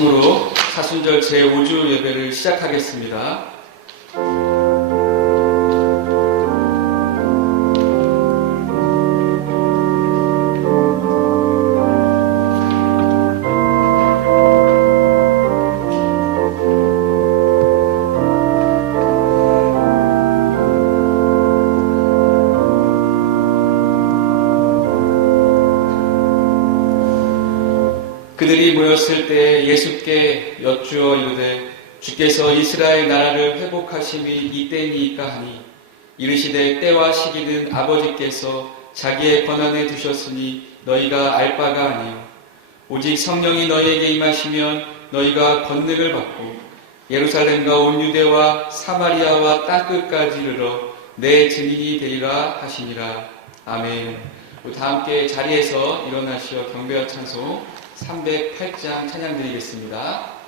인사하심으로 사순절 제5주 예배를 시작하겠습니다. 그들이 모였을 때 예수께 여쭈어 이르되 주께서 이스라엘 나라를 회복하심이 이때니이까 하니 이르시되 때와 시기는 아버지께서 자기의 권한에 두셨으니 너희가 알 바가 아니요 오직 성령이 너희에게 임하시면 너희가 권능을 받고 예루살렘과 온 유대와 사마리아와 땅끝까지 이르러 내 증인이 되리라 하시니라. 아멘. 다 함께 자리에서 일어나시어 경배와 찬송 308장 찬양 드리겠습니다.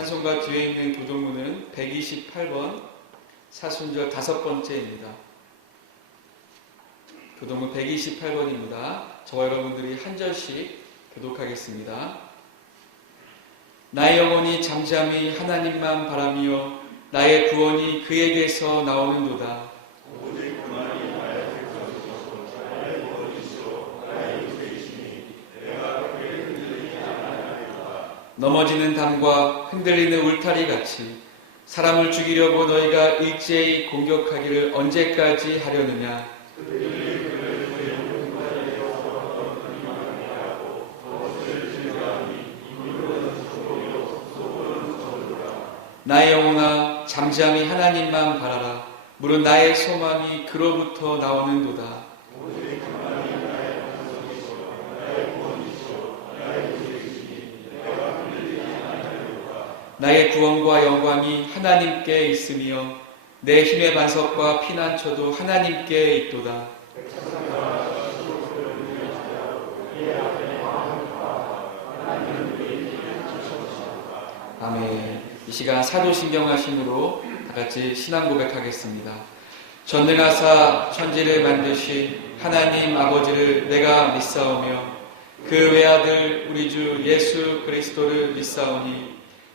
찬송가 뒤에 있는 교동문은 128번 사순절 5번째입니다. 교동문 128번입니다. 저와 여러분들이 한 절씩 교독하겠습니다. 나의 영혼이 잠잠히 하나님만 바라며 나의 구원이 그에게서 나오는도다. 넘어지는 담과 흔들리는 울타리 같이 사람을 죽이려고 너희가 일제히 공격하기를 언제까지 하려느냐. 나의 영혼아 잠잠히 하나님만 바라라. 물은 나의 소망이 그로부터 나오는도다. 나의 구원과 영광이 하나님께 있으며 내 힘의 반석과 피난처도 하나님께 있도다. 아멘. 이 시간 사도신경 하심으로 다같이 신앙 고백하겠습니다. 전능하사 천지를 만드신 하나님 아버지를 내가 믿사오며 그 외아들 우리 주 예수 그리스도를 믿사오니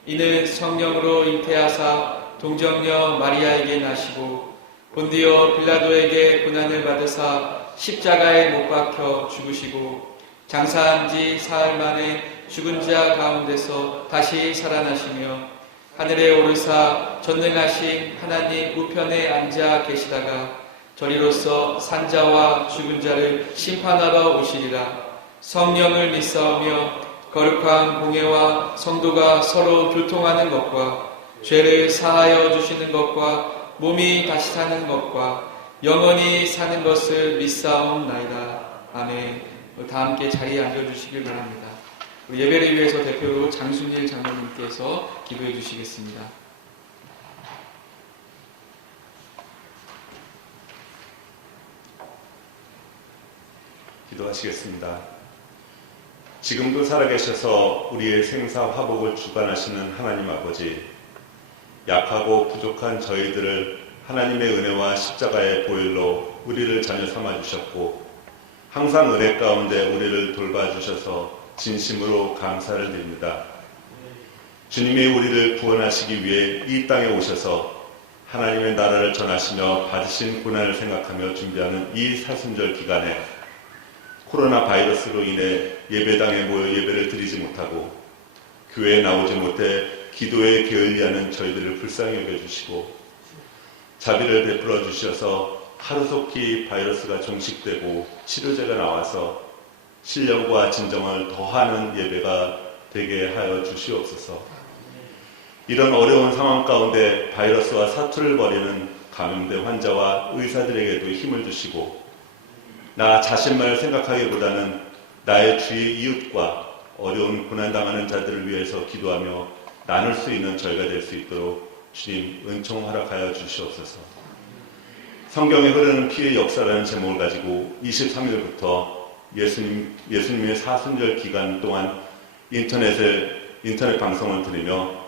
이는 성령으로 잉태하사 동정녀 마리아에게 나시고 본디오 빌라도에게 고난을 받으사 십자가에 못 박혀 죽으시고 장사한 지 사흘 만에 죽은 자 가운데서 다시 살아나시며 하늘에 오르사 전능하신 하나님 우편에 앉아 계시다가 저리로서 산자와 죽은 자를 심판하러 오시리라. 성령을 믿사오며 거룩한 공예와 성도가 서로 교통하는 것과 죄를 사하여 주시는 것과 몸이 다시 사는 것과 영원히 사는 것을 믿사옵나이다. 아멘. 다 함께 자리에 앉아주시길 바랍니다. 우리 예배를 위해서 대표로 장순일 장로님께서 기도해 주시겠습니다. 기도하시겠습니다. 지금도 살아계셔서 우리의 생사 화복을 주관하시는 하나님 아버지, 약하고 부족한 저희들을 하나님의 은혜와 십자가의 보혈로 우리를 자녀 삼아주셨고 항상 은혜 가운데 우리를 돌봐주셔서 진심으로 감사를 드립니다. 주님이 우리를 구원하시기 위해 이 땅에 오셔서 하나님의 나라를 전하시며 받으신 고난을 생각하며 준비하는 이 사순절 기간에 코로나 바이러스로 인해 예배당에 모여 예배를 드리지 못하고 교회에 나오지 못해 기도에 게을리하는 저희들을 불쌍히 여겨주시고 자비를 베풀어 주셔서 하루속히 바이러스가 종식되고 치료제가 나와서 신령과 진정을 더하는 예배가 되게 하여 주시옵소서. 이런 어려운 상황 가운데 바이러스와 사투를 벌이는 감염된 환자와 의사들에게도 힘을 주시고 나 자신만을 생각하기보다는 나의 주위 이웃과 어려운 고난당하는 자들을 위해서 기도하며 나눌 수 있는 저희가 될 수 있도록 주님 은총 허락하여 주시옵소서. 성경에 흐르는 피의 역사라는 제목을 가지고 23일부터 예수님의 사순절 기간 동안 인터넷 방송을 들으며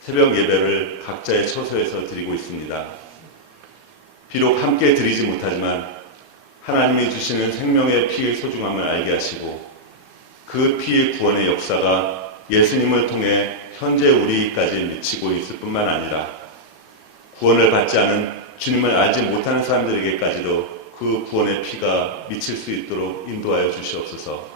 새벽 예배를 각자의 처소에서 드리고 있습니다. 비록 함께 드리지 못하지만 하나님이 주시는 생명의 피의 소중함을 알게 하시고 그 피의 구원의 역사가 예수님을 통해 현재 우리까지 미치고 있을 뿐만 아니라 구원을 받지 않은 주님을 알지 못하는 사람들에게까지도 그 구원의 피가 미칠 수 있도록 인도하여 주시옵소서.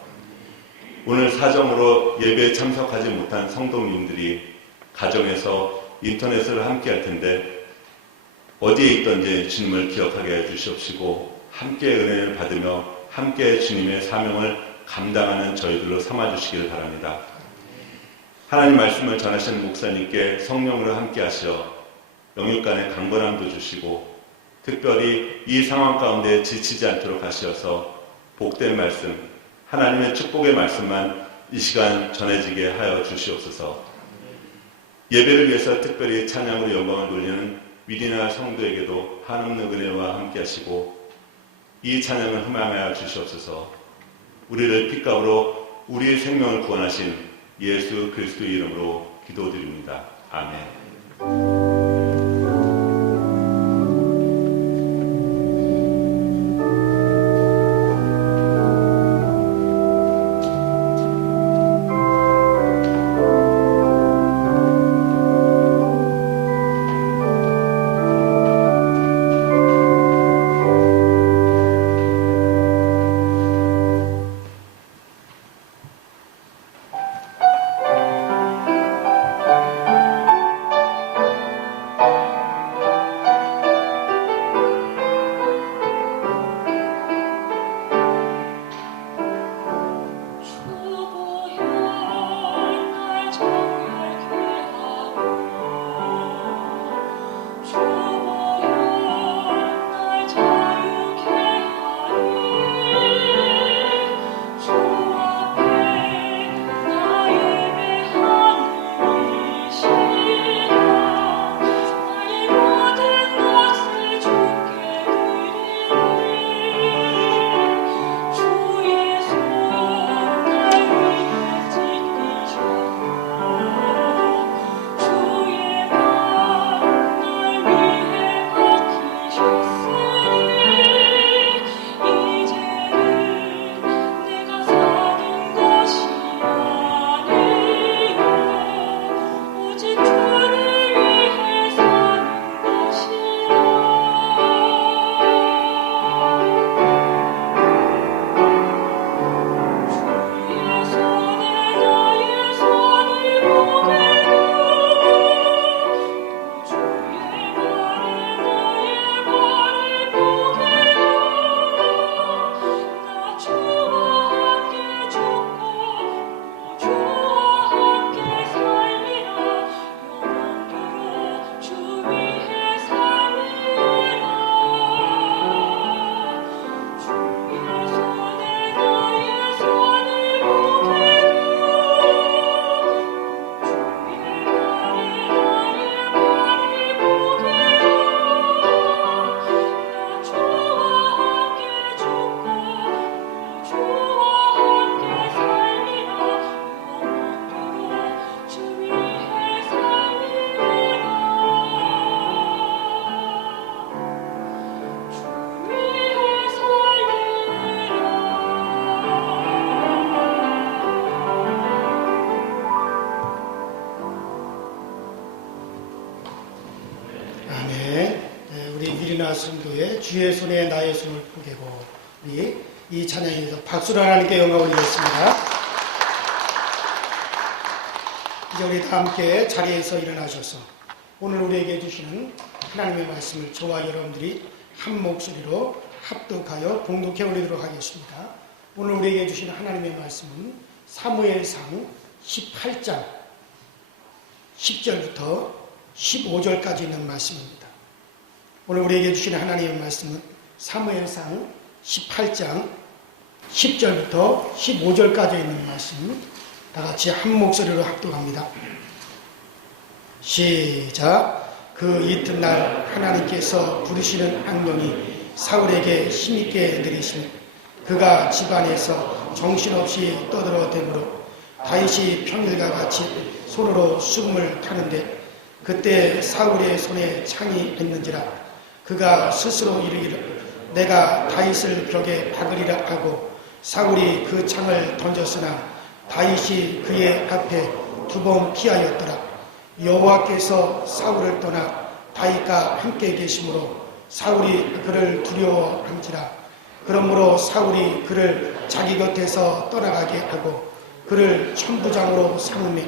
오늘 사정으로 예배에 참석하지 못한 성도님들이 가정에서 인터넷으로 함께 할 텐데 어디에 있던지 주님을 기억하게 해 주시옵시고 함께 은혜를 받으며 함께 주님의 사명을 감당하는 저희들로 삼아주시길 바랍니다. 하나님 말씀을 전하시는 목사님께 성령으로 함께 하시어 영육간의 강건함도 주시고 특별히 이 상황 가운데 지치지 않도록 하시어서 복된 말씀, 하나님의 축복의 말씀만 이 시간 전해지게 하여 주시옵소서. 예배를 위해서 특별히 찬양으로 영광을 돌리는 위리나 성도에게도 한없는 은혜와 함께 하시고 이 찬양을 흠양하여 주시옵소서. 우리를 핏값으로 우리의 생명을 구원하신 예수 그리스도의 이름으로 기도드립니다. 아멘. 기도에 주의 손에 나의 손을 포개고, 우리 이 찬양에서 박수로 하나님께 영광을 드리겠습니다. 이제 우리 다 함께 자리에서 일어나셔서 오늘 우리에게 주시는 하나님의 말씀을 저와 여러분들이 한 목소리로 합독하여 봉독해 올리도록 하겠습니다. 오늘 우리에게 주시는 하나님의 말씀은 사무엘상 18장 10절부터 15절까지 있는 말씀입니다. 오늘 우리에게 주시는 하나님의 말씀은 사무엘상 18장 10절부터 15절까지 있는 말씀, 다 같이 한 목소리로 합독합니다. 시작. 그 이튿날 하나님께서 부르시는 악령이 사울에게 힘있게 내리시니 그가 집안에서 정신없이 떠들어대므로 다윗이 평일과 같이 손으로 수금을 타는데 그때 사울의 손에 창이 있는지라 그가 스스로 이르기를 내가 다윗을 벽에 박으리라 하고 사울이 그 창을 던졌으나 다윗이 그의 앞에 두 번 피하였더라. 여호와께서 사울을 떠나 다윗과 함께 계심으로 사울이 그를 두려워함지라. 그러므로 사울이 그를 자기 곁에서 떠나가게 하고 그를 천부장으로 삼으며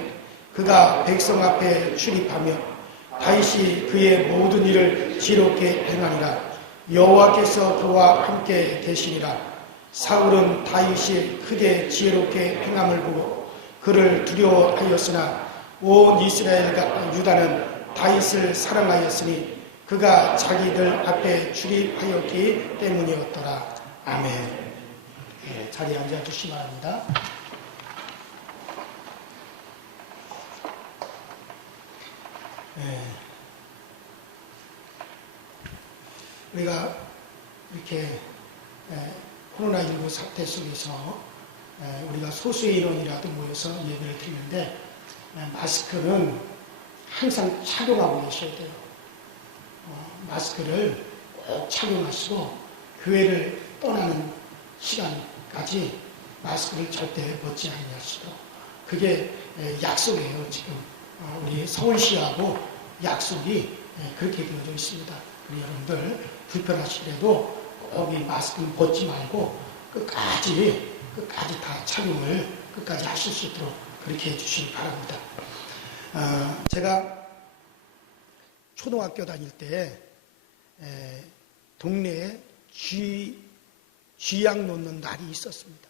그가 백성 앞에 출입하며 다윗이 그의 모든 일을 지혜롭게 행하니라. 여호와께서 그와 함께 계시니라. 사울은 다윗이 크게 지혜롭게 행함을 보고 그를 두려워하였으나 온 이스라엘과 유다는 다윗을 사랑하였으니 그가 자기들 앞에 출입하였기 때문이었더라. 아멘. 네, 자리에 앉아주시기 바랍니다. 네. 우리가 이렇게 코로나19 사태 속에서 우리가 소수의 인원이라도 모여서 예배를 드리는데 마스크는 항상 착용하고 계셔야 돼요. 마스크를 꼭 착용하시고 교회를 떠나는 시간까지 마스크를 절대 벗지 않으시고, 그게 약속이에요. 지금 우리 서울시하고 약속이 그렇게 되어져 있습니다. 우리 여러분들 불편하시더라도 꼭 이 마스크는 벗지 말고 끝까지 다 착용을 끝까지 하실 수 있도록 그렇게 해주시기 바랍니다. 제가 초등학교 다닐 때 동네에 쥐약 놓는 날이 있었습니다.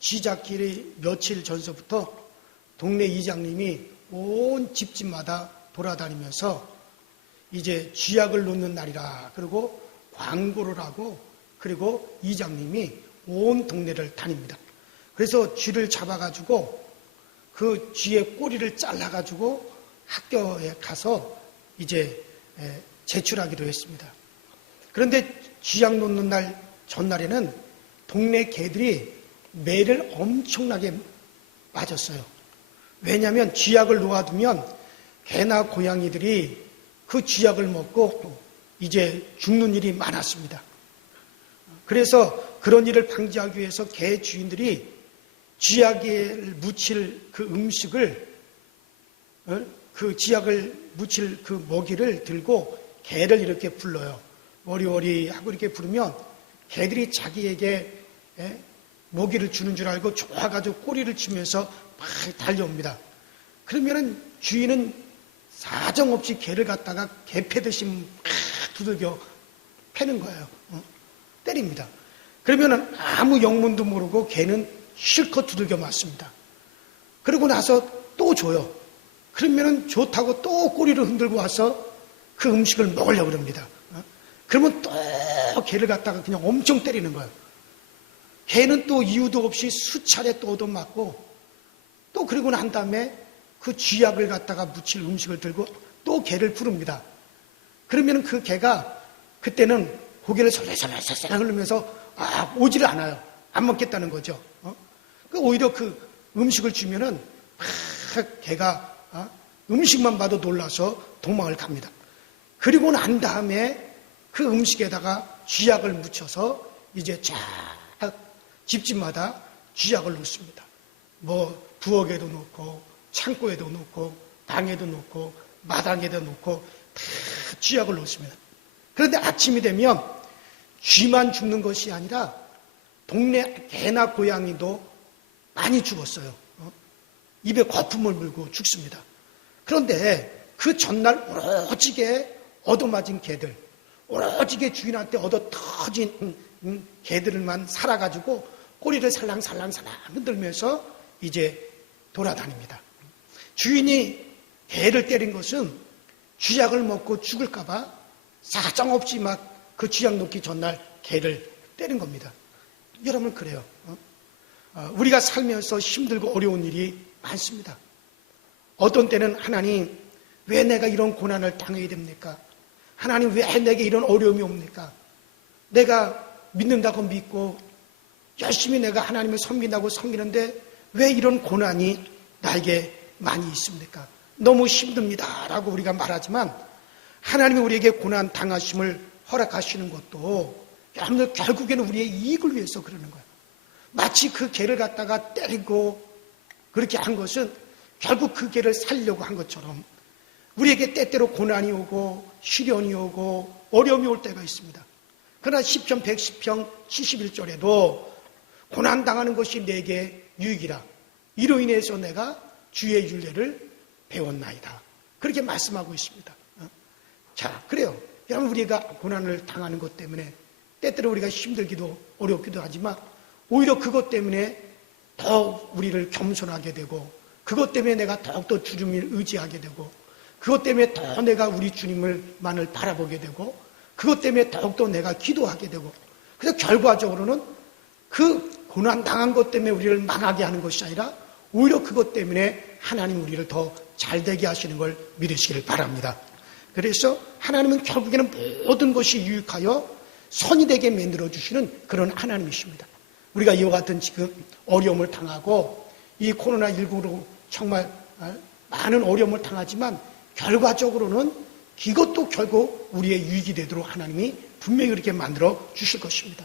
쥐잡기를 며칠 전서부터 동네 이장님이 온 집집마다 돌아다니면서 이제 쥐약을 놓는 날이라 그리고 광고를 하고, 그리고 이장님이 온 동네를 다닙니다. 그래서 쥐를 잡아가지고 그 쥐의 꼬리를 잘라가지고 학교에 가서 이제 제출하기로 했습니다. 그런데 쥐약 놓는 날 전날에는 동네 개들이 매를 엄청나게 맞았어요. 왜냐하면 쥐약을 놓아두면 개나 고양이들이 그 쥐약을 먹고 이제 죽는 일이 많았습니다. 그래서 그런 일을 방지하기 위해서 개 주인들이 쥐약을 묻힐 그 음식을, 그 쥐약을 묻힐 그 먹이를 들고 개를 이렇게 불러요. 워리워리 하고 이렇게 부르면 개들이 자기에게 먹이를 주는 줄 알고 좋아가지고 꼬리를 치면서 막 달려옵니다. 그러면은 주인은 사정없이 개를 갖다가 개 패듯이 막 두들겨 패는 거예요. 때립니다. 그러면은 아무 영문도 모르고 개는 실컷 두들겨 맞습니다. 그러고 나서 또 줘요. 그러면은 좋다고 또 꼬리를 흔들고 와서 그 음식을 먹으려고 그럽니다. 그러면 또 개를 갖다가 그냥 엄청 때리는 거예요. 개는 또 이유도 없이 수차례 또 얻어맞고, 또 그러고 난 다음에 그 쥐약을 갖다가 묻힐 음식을 들고 또 개를 부릅니다. 그러면 그 개가 그때는 고개를 설레설레 흐르면서 오지를 않아요. 안 먹겠다는 거죠. 오히려 그 음식을 주면은 개가 음식만 봐도 놀라서 도망을 갑니다. 그리고 난 다음에 그 음식에다가 쥐약을 묻혀서 이제 쫙 집집마다 쥐약을 놓습니다. 뭐 부엌에도 놓고 창고에도 놓고 방에도 놓고 마당에도 놓고 다 쥐약을 놓습니다. 그런데 아침이 되면 쥐만 죽는 것이 아니라 동네 개나 고양이도 많이 죽었어요. 입에 거품을 물고 죽습니다. 그런데 그 전날 오로지게 얻어맞은 개들, 오로지게 주인한테 얻어 터진 개들만 살아가지고 꼬리를 살랑살랑 흔들면서 이제 돌아다닙니다. 주인이 개를 때린 것은 쥐약을 먹고 죽을까봐 사정없이 막 그 쥐약 놓기 전날 개를 때린 겁니다. 여러분 그래요. 우리가 살면서 힘들고 어려운 일이 많습니다. 어떤 때는 하나님 왜 내가 이런 고난을 당해야 됩니까? 하나님 왜 내게 이런 어려움이 옵니까? 내가 믿는다고 믿고 열심히 내가 하나님을 섬긴다고 섬기는데 왜 이런 고난이 나에게 많이 있습니까? 너무 힘듭니다 라고 우리가 말하지만 하나님이 우리에게 고난 당하심을 허락하시는 것도 여러분들 결국에는 우리의 이익을 위해서 그러는 거예요. 마치 그 개를 갖다가 때리고 그렇게 한 것은 결국 그 개를 살려고 한 것처럼 우리에게 때때로 고난이 오고 시련이 오고 어려움이 올 때가 있습니다. 그러나 시편 110편 71절에도 고난당하는 것이 내게 유익이라 이로 인해서 내가 주의 율례를 배웠나이다. 그렇게 말씀하고 있습니다. 자, 그래요. 여러분 우리가 고난을 당하는 것 때문에 때때로 우리가 힘들기도 어렵기도 하지만 오히려 그것 때문에 더 우리를 겸손하게 되고 그것 때문에 내가 더욱더 주님을 의지하게 되고 그것 때문에 더 내가 우리 주님을만을 바라보게 되고 그것 때문에 더욱더 내가 기도하게 되고 그래서 결과적으로는 그 고난당한 것 때문에 우리를 망하게 하는 것이 아니라 오히려 그것 때문에 하나님 우리를 더 잘되게 하시는 걸 믿으시길 바랍니다. 그래서 하나님은 결국에는 모든 것이 유익하여 선이 되게 만들어주시는 그런 하나님이십니다. 우리가 이와 같은 지금 어려움을 당하고 이 코로나19로 정말 많은 어려움을 당하지만 결과적으로는 이것도 결국 우리의 유익이 되도록 하나님이 분명히 그렇게 만들어 주실 것입니다.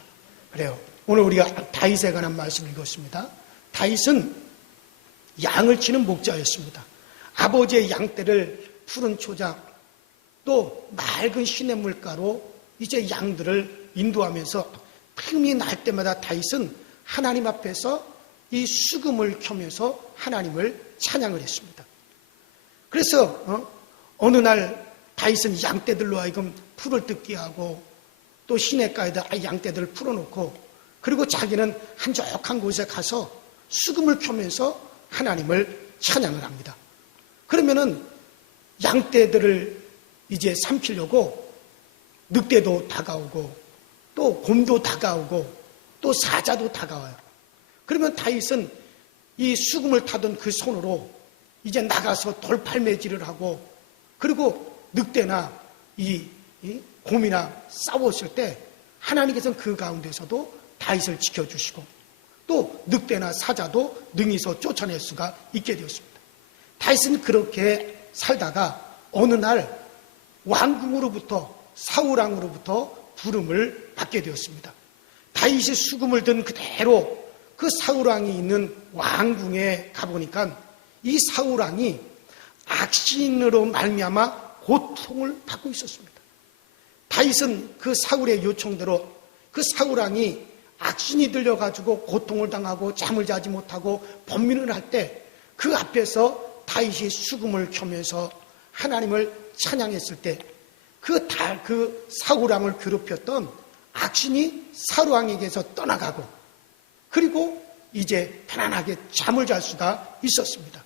그래요. 오늘 우리가 다윗에 관한 말씀을 읽었습니다. 다윗은 양을 치는 목자였습니다. 아버지의 양떼를 푸른 초장 또 맑은 시냇물가로 이제 양들을 인도하면서 틈이 날 때마다 다윗은 하나님 앞에서 이 수금을 켜면서 하나님을 찬양을 했습니다. 그래서 어느 날 다윗은 양떼들로 하여금 풀을 뜯게 하고 또 시냇가에다 양떼들을 풀어놓고 그리고 자기는 한적한 곳에 가서 수금을 켜면서 하나님을 찬양을 합니다. 그러면은 양떼들을 이제 삼키려고 늑대도 다가오고 또 곰도 다가오고 또 사자도 다가와요. 그러면 다윗은 이 수금을 타던 그 손으로 이제 나가서 돌팔매질을 하고 그리고 늑대나 이 곰이나 싸웠을 때 하나님께서는 그 가운데서도 다윗을 지켜주시고 또 늑대나 사자도 능히서 쫓아낼 수가 있게 되었습니다. 다윗은 그렇게 살다가 어느 날 왕궁으로부터 사울왕으로부터 부름을 받게 되었습니다. 다윗이 수금을 든 그대로 그 사울왕이 있는 왕궁에 가보니까 이 사울왕이 악신으로 말미암아 고통을 받고 있었습니다. 다윗은 그 사울의 요청대로 그 사울왕이 악신이 들려가지고 고통을 당하고 잠을 자지 못하고 번민을 할 때 그 앞에서 다윗이 수금을 켜면서 하나님을 찬양했을 때 그 사울왕을 괴롭혔던 악신이 사울왕에게서 떠나가고 그리고 이제 편안하게 잠을 잘 수가 있었습니다.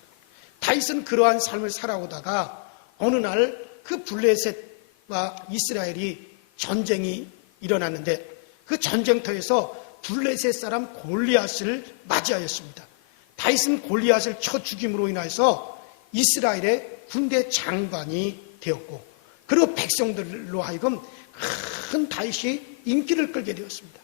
다윗은 그러한 삶을 살아오다가 어느 날 그 블레셋과 이스라엘이 전쟁이 일어났는데 그 전쟁터에서 블레셋 사람 골리앗을 맞이하였습니다. 다윗은 골리앗을 쳐 죽임으로 인해서 이스라엘의 군대 장관이 되었고 그리고 백성들로 하여금 큰 다윗이 인기를 끌게 되었습니다.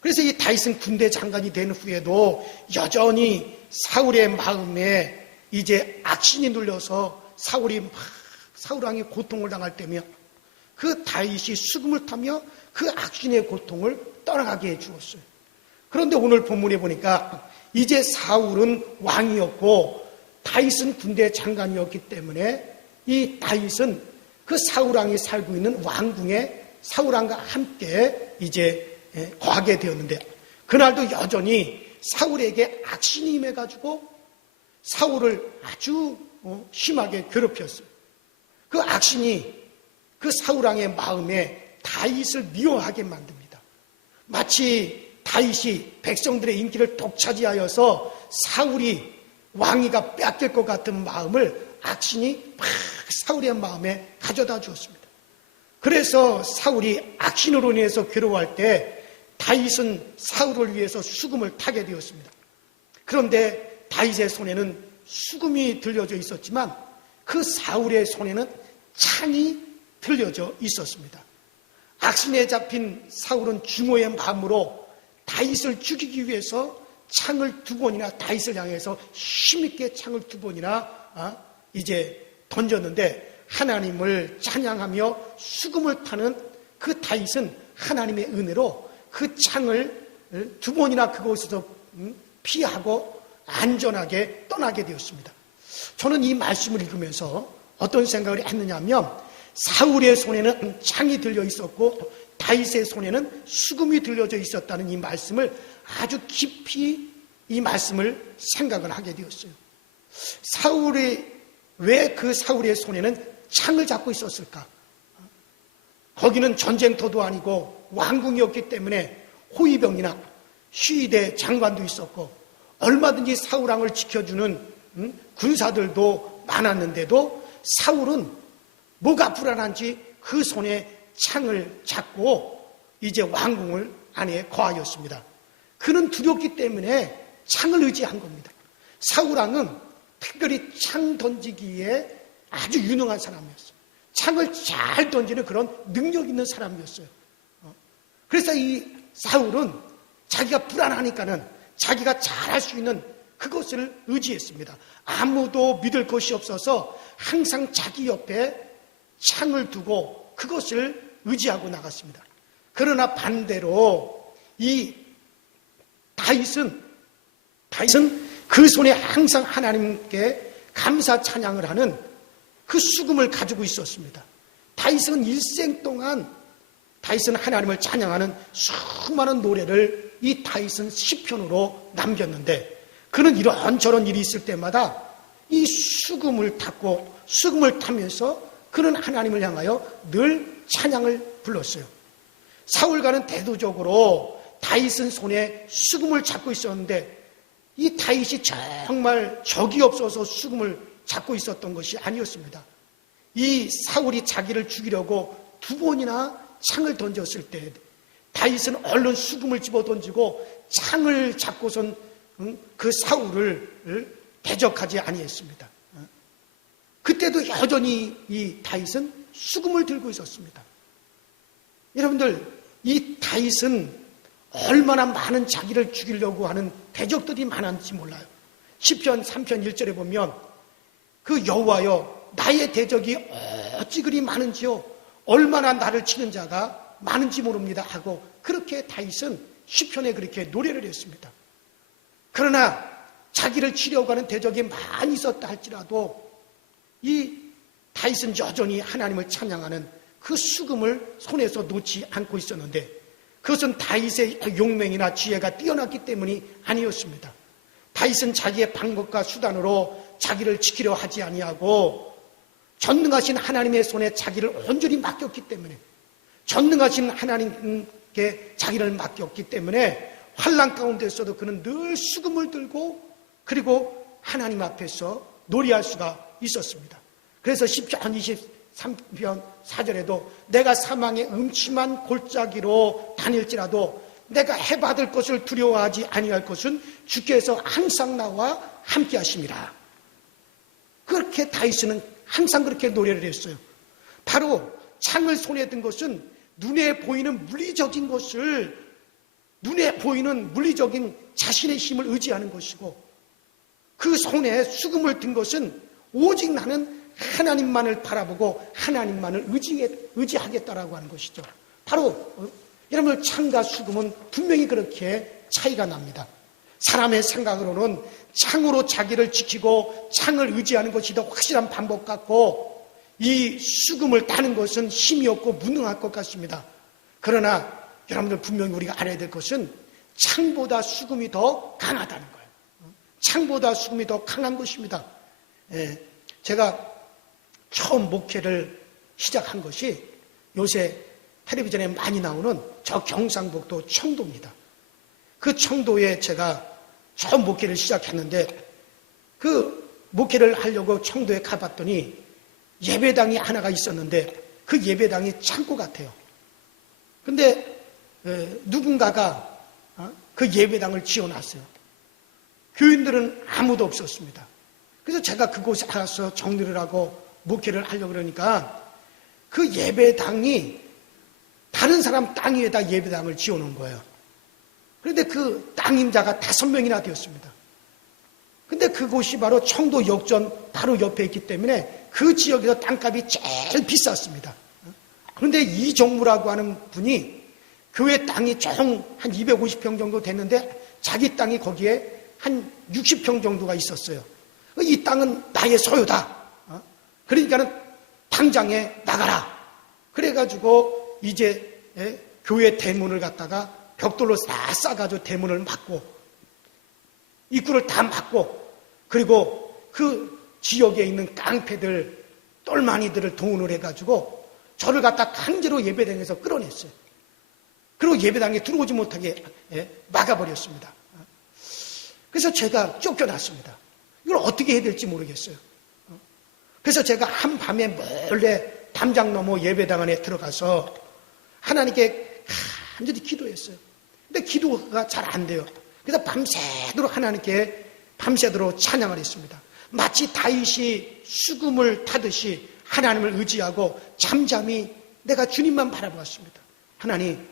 그래서 이 다윗은 군대 장관이 된 후에도 여전히 사울의 마음에 이제 악신이 눌려서 사울왕이 고통을 당할 때며 그 다윗이 수금을 타며 그 악신의 고통을 떠나가게 해주었어요. 그런데 오늘 본문에 보니까 이제 사울은 왕이었고 다윗은 군대 장관이었기 때문에 이 다윗은 그 사울왕이 살고 있는 왕궁에 사울왕과 함께 이제 거하게 되었는데, 그날도 여전히 사울에게 악신이 임해가지고 사울을 아주 심하게 괴롭혔어요. 그 악신이 그 사울왕의 마음에 다윗을 미워하게 만듭니다. 마치 다윗이 백성들의 인기를 독차지하여서 사울이 왕위가 뺏길 것 같은 마음을 악신이 막 사울의 마음에 가져다 주었습니다. 그래서 사울이 악신으로 인해서 괴로워할 때 다윗은 사울을 위해서 수금을 타게 되었습니다. 그런데 다윗의 손에는 수금이 들려져 있었지만 그 사울의 손에는 창이 들려져 있었습니다. 악신에 잡힌 사울은 중호의 마음으로 다윗을 죽이기 위해서 창을 2번이나 다윗을 향해서 힘있게 창을 2번이나 이제 던졌는데, 하나님을 찬양하며 수금을 타는 그 다윗은 하나님의 은혜로 그 창을 2번이나 그곳에서 피하고 안전하게 떠나게 되었습니다. 저는 이 말씀을 읽으면서 어떤 생각을 했느냐 하면, 사울의 손에는 창이 들려 있었고 다윗의 손에는 수금이 들려져 있었다는 이 말씀을 아주 깊이 이 말씀을 생각을 하게 되었어요. 왜 그 사울의 손에는 창을 잡고 있었을까? 거기는 전쟁터도 아니고 왕궁이었기 때문에 호위병이나 시위대 장관도 있었고 얼마든지 사울왕을 지켜주는 군사들도 많았는데도 사울은 뭐가 불안한지 그 손에 창을 잡고 이제 왕궁을 안에 거하였습니다. 그는 두렵기 때문에 창을 의지한 겁니다. 사울왕은 특별히 창 던지기에 아주 유능한 사람이었어요. 창을 잘 던지는 그런 능력 있는 사람이었어요. 그래서 이 사울은 자기가 불안하니까는 자기가 잘할 수 있는 그것을 의지했습니다. 아무도 믿을 것이 없어서 항상 자기 옆에 창을 두고 그것을 의지하고 나갔습니다. 그러나 반대로 이 다윗은 그 손에 항상 하나님께 감사 찬양을 하는 그 수금을 가지고 있었습니다. 다윗은 일생 동안 하나님을 찬양하는 수많은 노래를 이 다윗은 시편으로 남겼는데, 그는 이런저런 일이 있을 때마다 이 수금을 타면서 그는 하나님을 향하여 늘 찬양을 불렀어요. 사울과는 대조적으로 다윗은 손에 수금을 잡고 있었는데, 이 다윗이 정말 적이 없어서 수금을 잡고 있었던 것이 아니었습니다. 이 사울이 자기를 죽이려고 2번이나 창을 던졌을 때 다윗은 얼른 수금을 집어 던지고 창을 잡고선 그 사울을 대적하지 아니했습니다. 그때도 여전히 이 다윗은 수금을 들고 있었습니다. 여러분들, 이 다윗은 얼마나 많은 자기를 죽이려고 하는 대적들이 많았는지 몰라요. 시편 3편 1절에 보면 그 여호와여, 나의 대적이 어찌 그리 많은지요, 얼마나 나를 치는 자가 많은지 모릅니다 하고, 그렇게 다윗은 시편에 그렇게 노래를 했습니다. 그러나 자기를 치려고 하는 대적이 많이 있었다 할지라도 이 다윗은 여전히 하나님을 찬양하는 그 수금을 손에서 놓지 않고 있었는데, 그것은 다윗의 용맹이나 지혜가 뛰어났기 때문이 아니었습니다. 다윗은 자기의 방법과 수단으로 자기를 지키려 하지 아니하고 전능하신 하나님의 손에 자기를 온전히 맡겼기 때문에, 전능하신 하나님께 자기를 맡겼기 때문에 환난 가운데서도 그는 늘 수금을 들고 그리고 하나님 앞에서 노래할 수가 있었습니다. 그래서 시편 23편 4절에도 내가 사망의 음침한 골짜기로 다닐지라도 내가 해받을 것을 두려워하지 아니할 것은 주께서 항상 나와 함께 하심이라. 그렇게 다윗은 항상 그렇게 노래를 했어요. 바로 창을 손에 든 것은 눈에 보이는 물리적인 것을, 눈에 보이는 물리적인 자신의 힘을 의지하는 것이고, 그 손에 수금을 든 것은 오직 나는 하나님만을 바라보고 하나님만을 의지하겠다라고 하는 것이죠. 바로 여러분, 창과 수금은 분명히 그렇게 차이가 납니다. 사람의 생각으로는 창으로 자기를 지키고 창을 의지하는 것이 더 확실한 방법 같고, 이 수금을 타는 것은 힘이 없고 무능할 것 같습니다. 그러나 여러분들 분명히 우리가 알아야 될 것은 창보다 수금이 더 강하다는 거예요. 창보다 수금이 더 강한 것입니다. 제가 처음 목회를 시작한 것이 요새 텔레비전에 많이 나오는 저 경상북도 청도입니다. 그 청도에 제가 처음 목회를 시작했는데 그 목회를 하려고 청도에 가봤더니 예배당이 하나가 있었는데 그 예배당이 창고 같아요. 근데 누군가가 그 예배당을 지어놨어요. 교인들은 아무도 없었습니다. 그래서 제가 그곳에 가서 정리를 하고 목회를 하려고 그러니까 그 예배당이 다른 사람 땅 위에다 예배당을 지어놓은 거예요. 그런데 그 땅임자가 5명이나 되었습니다. 근데 그곳이 바로 청도 역전 바로 옆에 있기 때문에 그 지역에서 땅값이 제일 비쌌습니다. 그런데 이종무라고 하는 분이 교회 땅이 총 한 250평 정도 됐는데 자기 땅이 거기에 한 60평 정도가 있었어요. 이 땅은 나의 소유다. 그러니까는 당장에 나가라. 그래가지고 이제 교회 대문을 갖다가 벽돌로 싸가지고 대문을 막고 입구를 다 막고 그리고 그 지역에 있는 깡패들 똘마니들을 동원을 해가지고 저를 갖다 강제로 예배당에서 끌어냈어요. 그리고 예배당에 들어오지 못하게 막아버렸습니다. 그래서 제가 쫓겨났습니다. 이걸 어떻게 해야 될지 모르겠어요. 그래서 제가 한밤에 몰래 담장 넘어 예배당 안에 들어가서 하나님께 간절히 기도했어요. 근데 기도가 잘 안 돼요. 그래서 밤새도록 하나님께 밤새도록 찬양을 했습니다. 마치 다윗이 수금을 타듯이 하나님을 의지하고 잠잠히 내가 주님만 바라보았습니다. 하나님,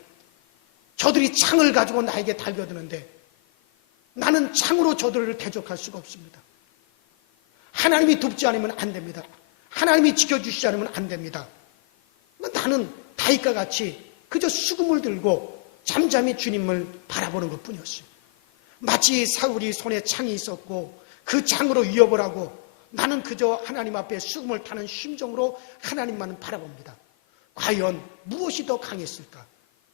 저들이 창을 가지고 나에게 달겨드는데 나는 창으로 저들을 대적할 수가 없습니다. 하나님이 돕지 않으면 안 됩니다. 하나님이 지켜주시지 않으면 안 됩니다. 나는 다윗과 같이 그저 수금을 들고 잠잠히 주님을 바라보는 것뿐이었어요. 마치 사울이 손에 창이 있었고 그 창으로 위협을 하고 나는 그저 하나님 앞에 수금을 타는 심정으로 하나님만을 바라봅니다. 과연 무엇이 더 강했을까?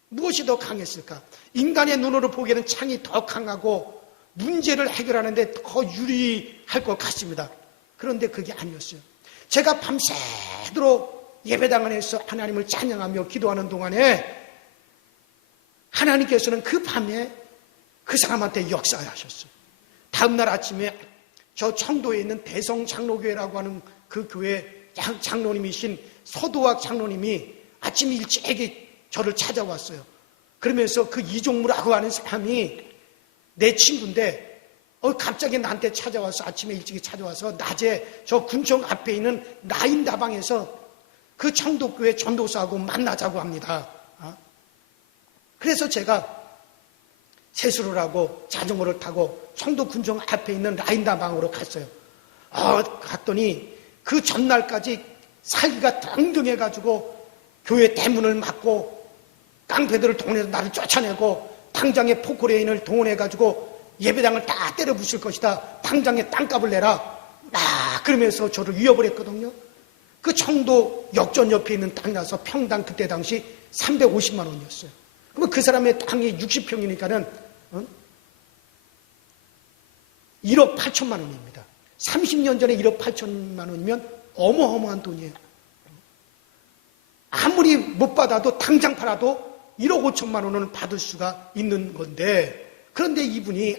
무엇이 더 강했을까? 인간의 눈으로 보기에는 창이 더 강하고 문제를 해결하는데 더 유리할 것 같습니다. 그런데 그게 아니었어요. 제가 밤새도록 예배당 안에서 하나님을 찬양하며 기도하는 동안에 하나님께서는 그 밤에 그 사람한테 역사하셨어요. 다음날 아침에 저 청도에 있는 대성장로교회라고 하는 그 교회 장로님이신 서도학 장로님이 아침 일찍이 저를 찾아왔어요. 그러면서 그 이종무라고 하는 사람이 내 친구인데 갑자기 나한테 찾아와서 아침에 일찍이 찾아와서 낮에 저 군청 앞에 있는 라인다방에서 그 청도교회 전도사하고 만나자고 합니다. 그래서 제가 세수를 하고 자전거를 타고 청도 군청 앞에 있는 라인다방으로 갔어요. 갔더니 그 전날까지 살기가 등등해가지고 교회 대문을 막고 깡패들을 동원해서 나를 쫓아내고 당장에 포크레인을 동원해가지고 예배당을 다 때려 부술 것이다. 당장에 땅값을 내라. 그러면서 저를 위협을 했거든요. 그 청도 역전 옆에 있는 땅이라서 평당 그때 당시 350만 원이었어요. 그러면 그 사람의 땅이 60평이니까는 1억 8천만 원입니다. 30년 전에 1억 8천만 원이면 어마어마한 돈이에요. 아무리 못 받아도 당장 팔아도 1억 5천만 원은 받을 수가 있는 건데 그런데 이분이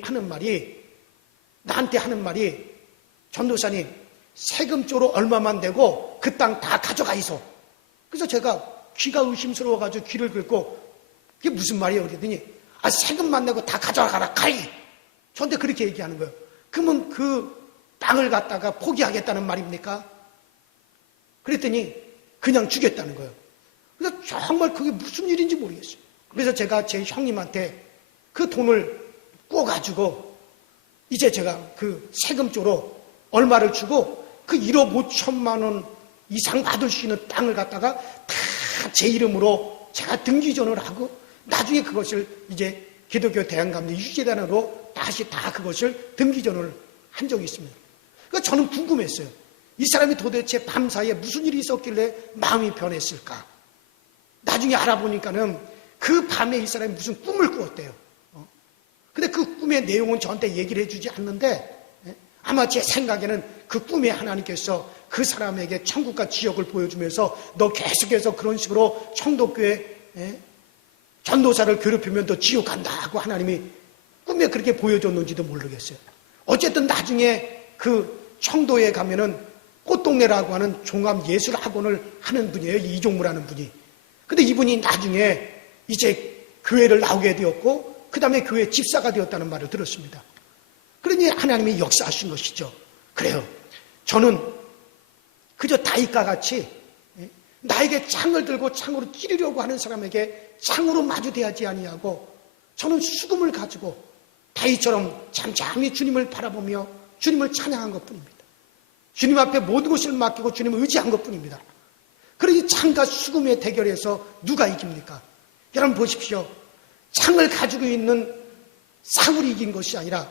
나한테 하는 말이 전도사님 세금조로 얼마만 내고 그 땅 다 가져가 있어. 그래서 제가 귀가 의심스러워가지고 귀를 긁고 그게 무슨 말이에요? 그랬더니 세금만 내고 다 가져가라 가리. 저한테 그렇게 얘기하는 거예요. 그러면 그 땅을 갖다가 포기하겠다는 말입니까? 그랬더니 그냥 주겠다는 거예요. 그래서 정말 그게 무슨 일인지 모르겠어요. 그래서 제가 제 형님한테 그 돈을 꿔가지고 이제 제가 그 세금조로 얼마를 주고 그 1억 5천만 원 이상 받을 수 있는 땅을 갖다가 다 제 이름으로 제가 등기전을 하고 나중에 그것을 이제 기독교 대한감리 유지단으로 다시 다 그것을 등기전을 한 적이 있습니다. 그러니까 저는 궁금했어요. 이 사람이 도대체 밤사이에 무슨 일이 있었길래 마음이 변했을까? 나중에 알아보니까는 그 밤에 이 사람이 무슨 꿈을 꾸었대요. 근데 그 꿈의 내용은 저한테 얘기를 해주지 않는데 아마 제 생각에는 그 꿈에 하나님께서 그 사람에게 천국과 지옥을 보여주면서 너 계속해서 그런 식으로 청도교회 전도사를 괴롭히면 너 지옥 간다 하고 하나님이 꿈에 그렇게 보여줬는지도 모르겠어요. 어쨌든 나중에 그 청도에 가면은 꽃동네라고 하는 종합예술학원을 하는 분이에요. 이종무라는 분이. 근데 이분이 나중에 이제 교회를 나오게 되었고 그 다음에 교회 집사가 되었다는 말을 들었습니다. 그러니 하나님이 역사하신 것이죠. 그래요. 저는 그저 다윗과 같이 나에게 창을 들고 창으로 찌르려고 하는 사람에게 창으로 마주대하지 아니하고 저는 수금을 가지고 다윗처럼 잠잠히 주님을 바라보며 주님을 찬양한 것뿐입니다. 주님 앞에 모든 것을 맡기고 주님을 의지한 것뿐입니다. 그러니 창과 수금의 대결에서 누가 이깁니까? 여러분 보십시오. 창을 가지고 있는 사울이 이긴 것이 아니라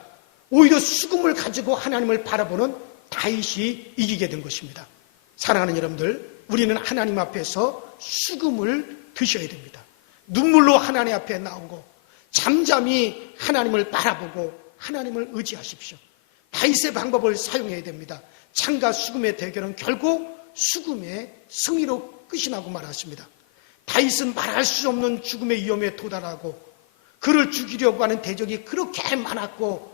오히려 수금을 가지고 하나님을 바라보는 다윗이 이기게 된 것입니다. 사랑하는 여러분들, 우리는 하나님 앞에서 수금을 드셔야 됩니다. 눈물로 하나님 앞에 나오고 잠잠히 하나님을 바라보고 하나님을 의지하십시오. 다윗의 방법을 사용해야 됩니다. 창과 수금의 대결은 결국 수금의 승리로 끝이 나고 말았습니다. 다윗은 말할 수 없는 죽음의 위험에 도달하고 그를 죽이려고 하는 대적이 그렇게 많았고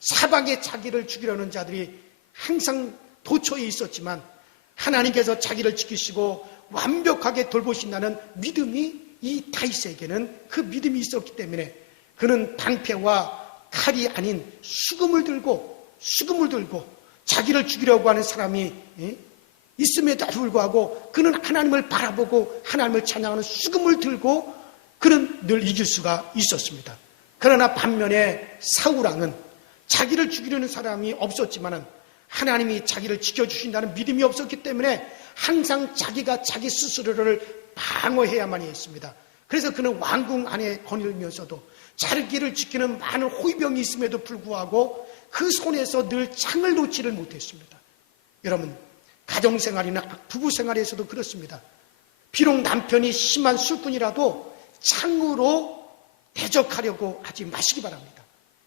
사방에 자기를 죽이려는 자들이 항상 도처에 있었지만 하나님께서 자기를 지키시고 완벽하게 돌보신다는 믿음이 이 다윗에게는 그 믿음이 있었기 때문에 그는 방패와 칼이 아닌 수금을 들고 자기를 죽이려고 하는 사람이 있음에도 불구하고 그는 하나님을 바라보고 하나님을 찬양하는 수금을 들고 그는 늘 이길 수가 있었습니다. 그러나 반면에 사울왕은 자기를 죽이려는 사람이 없었지만은 하나님이 자기를 지켜주신다는 믿음이 없었기 때문에 항상 자기가 자기 스스로를 방어해야만 했습니다. 그래서 그는 왕궁 안에 거닐면서도 자기를 지키는 많은 호위병이 있음에도 불구하고 그 손에서 늘 창을 놓지를 못했습니다. 여러분, 가정생활이나 부부생활에서도 그렇습니다. 비록 남편이 심한 술꾼이라도 창으로 대적하려고 하지 마시기 바랍니다.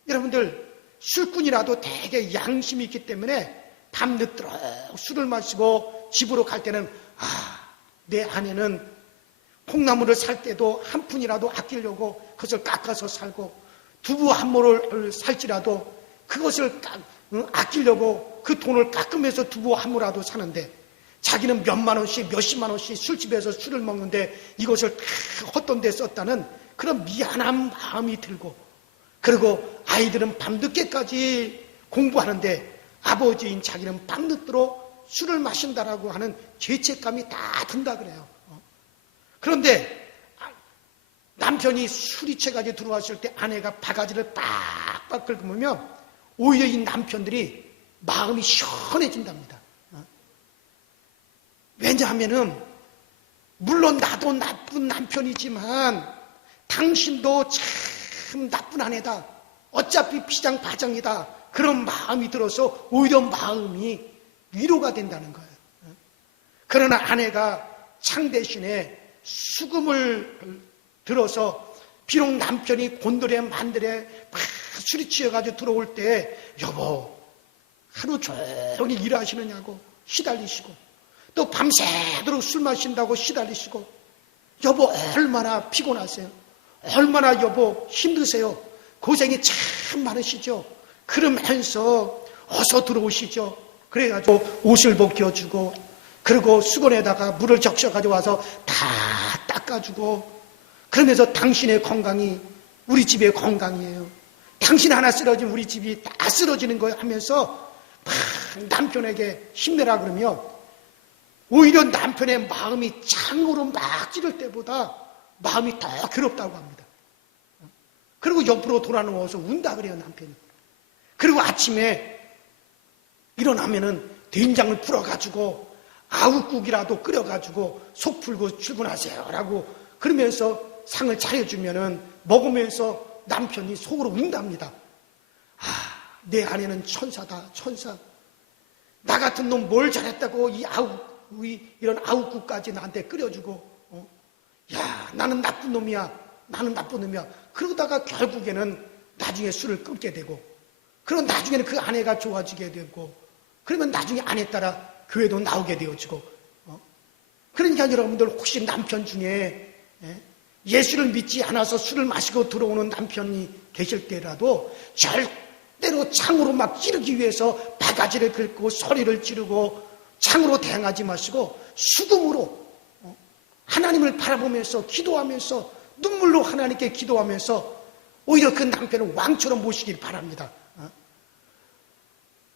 여러분들, 술꾼이라도 되게 양심이 있기 때문에 밤늦도록 술을 마시고 집으로 갈 때는 내 아내는 콩나물을 살 때도 한 푼이라도 아끼려고 그것을 깎아서 살고 두부 한 모를 살지라도 그것을 아끼려고 그 돈을 깎으면서 두부 한 모라도 사는데 자기는 몇만 원씩 몇십만 원씩 술집에서 술을 먹는데 이것을 다 헛돈 데 썼다는 그런 미안한 마음이 들고 그리고 아이들은 밤늦게까지 공부하는데 아버지인 자기는 밤늦도록 술을 마신다라고 하는 죄책감이 다 든다 그래요. 그런데 남편이 술이 채가지고 들어왔을 때 아내가 바가지를 빡빡 긁으면 오히려 이 남편들이 마음이 시원해진답니다. 왜냐하면은 물론 나도 나쁜 남편이지만 당신도 참 나쁜 아내다. 어차피 피장파장이다. 그런 마음이 들어서 오히려 마음이 위로가 된다는 거예요. 그러나 아내가 창 대신에 수금을 들어서 비록 남편이 곤드레 만드레 막 술이 취해가지고 들어올 때 여보 하루 종일 일하시느냐고 시달리시고 또 밤새도록 술 마신다고 시달리시고 여보 얼마나 피곤하세요? 얼마나 여보 힘드세요? 고생이 참 많으시죠? 그러면서 어서 들어오시죠. 그래가지고 옷을 벗겨주고 그리고 수건에다가 물을 적셔가지고 와서 다 닦아주고 그러면서 당신의 건강이 우리 집의 건강이에요. 당신 하나 쓰러지면 우리 집이 다 쓰러지는 거예요 하면서 막 남편에게 힘내라 그러면 오히려 남편의 마음이 창으로 막 찌를 때보다 마음이 더 괴롭다고 합니다. 그리고 옆으로 돌아 누워서 운다 그래요 남편이. 그리고 아침에 일어나면은 된장을 풀어가지고 아욱국이라도 끓여가지고 속 풀고 출근하세요라고 그러면서 상을 차려주면은 먹으면서 남편이 속으로 운답니다. 내 아내는 천사다 천사. 나 같은 놈 뭘 잘했다고 이런 아욱국까지 나한테 끓여주고 야 나는 나쁜 놈이야. 나는 나쁜 놈이야. 그러다가 결국에는 나중에 술을 끊게 되고, 그리고 나중에는 그 아내가 좋아지게 되고, 그러면 나중에 아내 따라 교회도 나오게 되어지고, 그러니까 여러분들 혹시 남편 중에 예수를 믿지 않아서 술을 마시고 들어오는 남편이 계실 때라도 절대로 창으로 막 찌르기 위해서 바가지를 긁고 소리를 지르고 창으로 대항하지 마시고 수금으로 하나님을 바라보면서 기도하면서 눈물로 하나님께 기도하면서 오히려 그 남편을 왕처럼 모시길 바랍니다.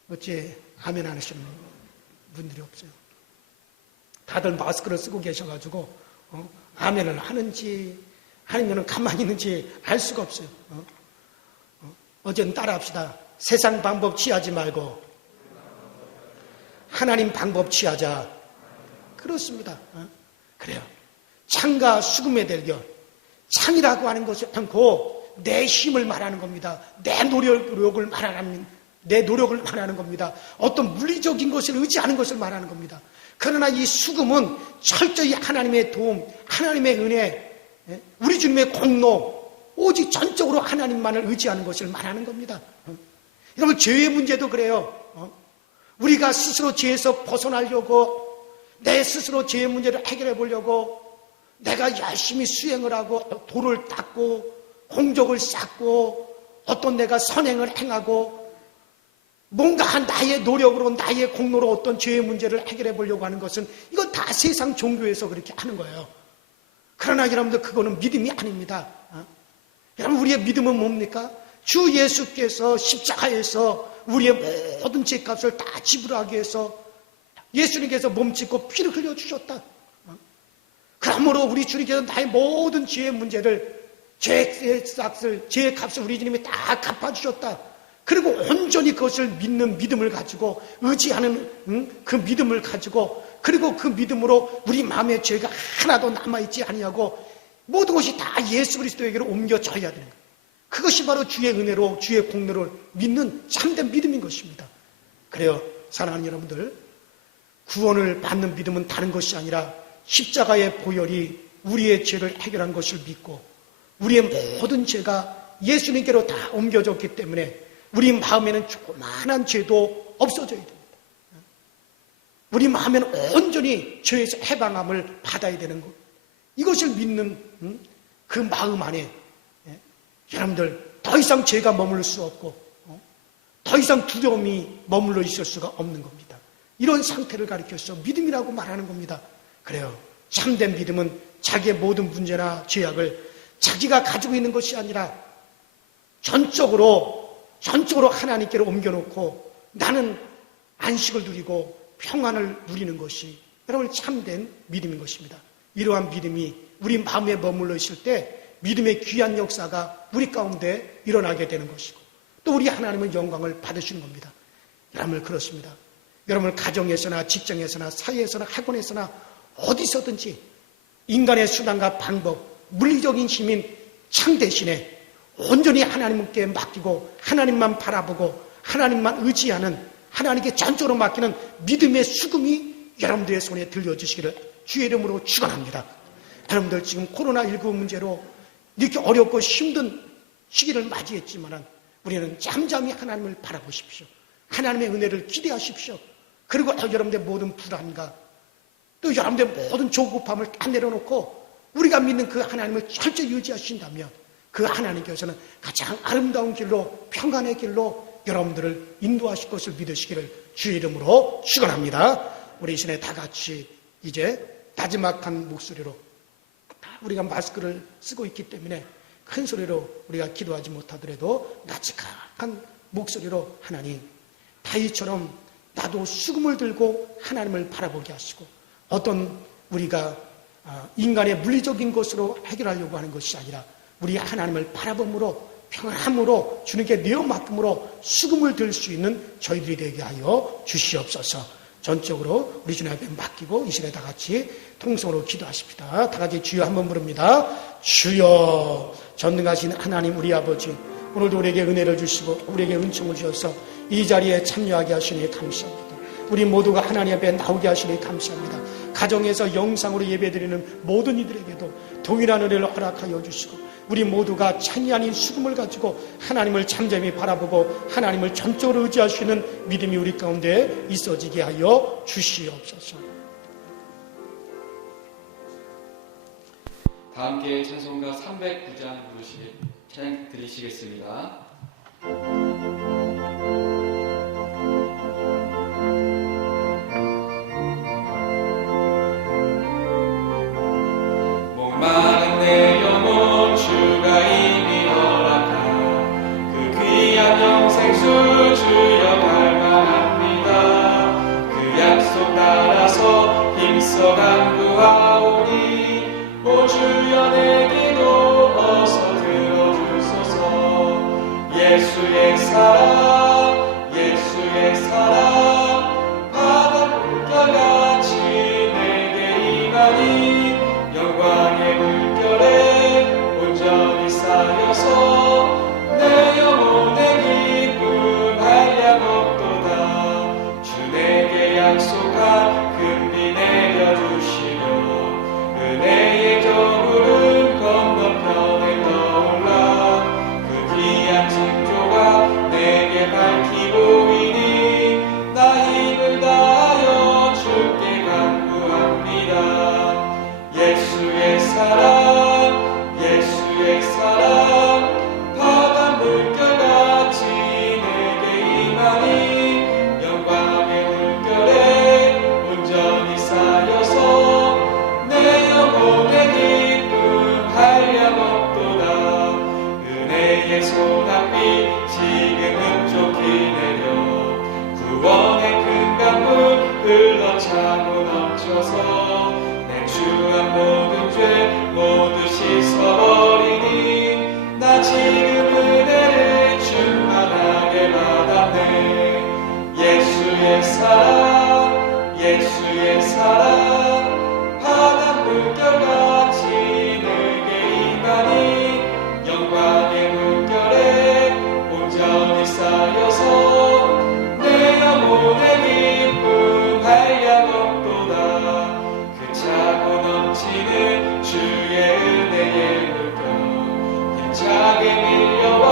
어째 아멘 안 하시는 분들이 없어요. 다들 마스크를 쓰고 계셔가지고 아멘을 하는지 아니면 가만히 있는지 알 수가 없어요. 어제는 따라합시다. 세상 방법 취하지 말고 하나님 방법 취하자. 그렇습니다. 그래요. 창과 수금의 대결. 창이라고 하는 것이 않고 내 힘을 말하는 겁니다. 내 노력을 말하는 겁니다. 어떤 물리적인 것을 의지하는 것을 말하는 겁니다. 그러나 이 수금은 철저히 하나님의 도움, 하나님의 은혜, 우리 주님의 공로, 오직 전적으로 하나님만을 의지하는 것을 말하는 겁니다. 여러분, 죄의 문제도 그래요. 우리가 스스로 죄에서 벗어나려고, 내 스스로 죄의 문제를 해결해 보려고 내가 열심히 수행을 하고 돌을 닦고 공적을 쌓고 어떤 내가 선행을 행하고 뭔가 나의 노력으로 나의 공로로 어떤 죄의 문제를 해결해 보려고 하는 것은 이건 다 세상 종교에서 그렇게 하는 거예요. 그러나 여러분들 그거는 믿음이 아닙니다. 여러분, 우리의 믿음은 뭡니까? 주 예수께서 십자가에서 우리의 모든 죄값을 다 지불하기 위해서 예수님께서 몸짓고 피를 흘려주셨다. 그러므로 우리 주님께서 나의 모든 죄의 문제를 죄의 값을 우리 주님이 다 갚아주셨다. 그리고 온전히 그것을 믿는 믿음을 가지고 의지하는 그 믿음을 가지고 그리고 그 믿음으로 우리 마음의 죄가 하나도 남아있지 아니하고 모든 것이 다 예수 그리스도에게로 옮겨져야 되는 거예요. 그것이 바로 주의 은혜로 주의 공로를 믿는 참된 믿음인 것입니다. 그래요. 사랑하는 여러분들, 구원을 받는 믿음은 다른 것이 아니라 십자가의 보혈이 우리의 죄를 해결한 것을 믿고 우리의 모든 죄가 예수님께로 다 옮겨졌기 때문에 우리 마음에는 조그마한 죄도 없어져야 됩니다. 우리 마음에는 온전히 죄에서 해방함을 받아야 되는 것. 이것을 믿는 그 마음 안에 여러분들 더 이상 죄가 머물 수 없고 더 이상 두려움이 머물러 있을 수가 없는 겁니다. 이런 상태를 가리켜서 믿음이라고 말하는 겁니다. 그래요. 참된 믿음은 자기의 모든 문제나 죄악을 자기가 가지고 있는 것이 아니라 전적으로 하나님께로 옮겨놓고 나는 안식을 누리고 평안을 누리는 것이 여러분 참된 믿음인 것입니다. 이러한 믿음이 우리 마음에 머물러 있을 때 믿음의 귀한 역사가 우리 가운데 일어나게 되는 것이고 또 우리 하나님은 영광을 받으시는 겁니다. 여러분 그렇습니다. 여러분 가정에서나 직장에서나 사회에서나 학원에서나 어디서든지 인간의 수단과 방법, 물리적인 힘인 창 대신에 온전히 하나님께 맡기고 하나님만 바라보고 하나님만 의지하는 하나님께 전적으로 맡기는 믿음의 수금이 여러분들의 손에 들려주시기를 주의 이름으로 축원합니다. 여러분들 지금 코로나19 문제로 이렇게 어렵고 힘든 시기를 맞이했지만 우리는 잠잠히 하나님을 바라보십시오. 하나님의 은혜를 기대하십시오. 그리고 여러분들의 모든 불안과 또 여러분들의 모든 조급함을 다 내려놓고 우리가 믿는 그 하나님을 철저히 유지하신다면 그 하나님께서는 가장 아름다운 길로 평안의 길로 여러분들을 인도하실 것을 믿으시기를 주의 이름으로 축원합니다. 우리 이 시간에 다 같이 이제 나지막한 목소리로 우리가 마스크를 쓰고 있기 때문에 큰 소리로 우리가 기도하지 못하더라도 나지막한 목소리로 하나님 다윗처럼 나도 수금을 들고 하나님을 바라보게 하시고 어떤 우리가 인간의 물리적인 것으로 해결하려고 하는 것이 아니라 우리 하나님을 바라봄으로 평안함으로 주님께 내어맡김으로 수금을 들 수 있는 저희들이 되게 하여 주시옵소서. 전적으로 우리 주님 앞에 맡기고 이 시간에 다 같이 통성으로 기도하십니다. 다 같이 주여 한번 부릅니다. 주여 전능하신 하나님 우리 아버지 오늘도 우리에게 은혜를 주시고 우리에게 은총을 주셔서 이 자리에 참여하게 하시니 감사합니다. 우리 모두가 하나님 앞에 나오게 하시니 감사합니다. 가정에서 영상으로 예배드리는 모든 이들에게도 동일한 은혜를 허락하여 주시고 우리 모두가 찬이 아닌 수금을 가지고 하나님을 잠잠히 바라보고 하나님을 전적으로 의지할 수 있는 믿음이 우리 가운데 있어지게 하여 주시옵소서. 다 함께 찬송가 309장 찬양 드리시겠습니다. 목마른 내 영혼 주가 이미 허락한 그 귀한 영생수 주여 갈망합니다. 그 약속 따라서 힘써 간구하오니 오 주여 내 기도 어서 들어주소서. 예수의 사랑 예수의 사랑 바다 물결같이 내게 임하니 영광의 물결에 온전히 쌓여서 내 영혼의 기쁨 한량없도다. 주 내게 약속한 금비 내려주시며 은혜의 저물은 건너편에 떠올라 그 귀한 징조가 내게 밝히 보이니 나 힘을 다하여 주께 간구합니다. 예수의 사랑 예수의 사랑 바다 물결같이 내게 임하니 영광의 물결에 온전히 쌓여서 내 영혼의 기쁨 한량없도다. 은혜의 소낙비 지금 흡족히 내려 구원의 큰 강물 흘러차고 넘쳐서 내 주한 모든 죄 모두 씻어버리니 나 지금 은혜를 충만하게 받았네. 예수의 사랑 예수의 사랑 바다 물결같이 내게 임하니 영광의 물결에 온전히 쌓여서 내 영혼의 기쁨 한량없도다. 그 차고 넘치는 주의 은혜의 물결 힘차게 밀려와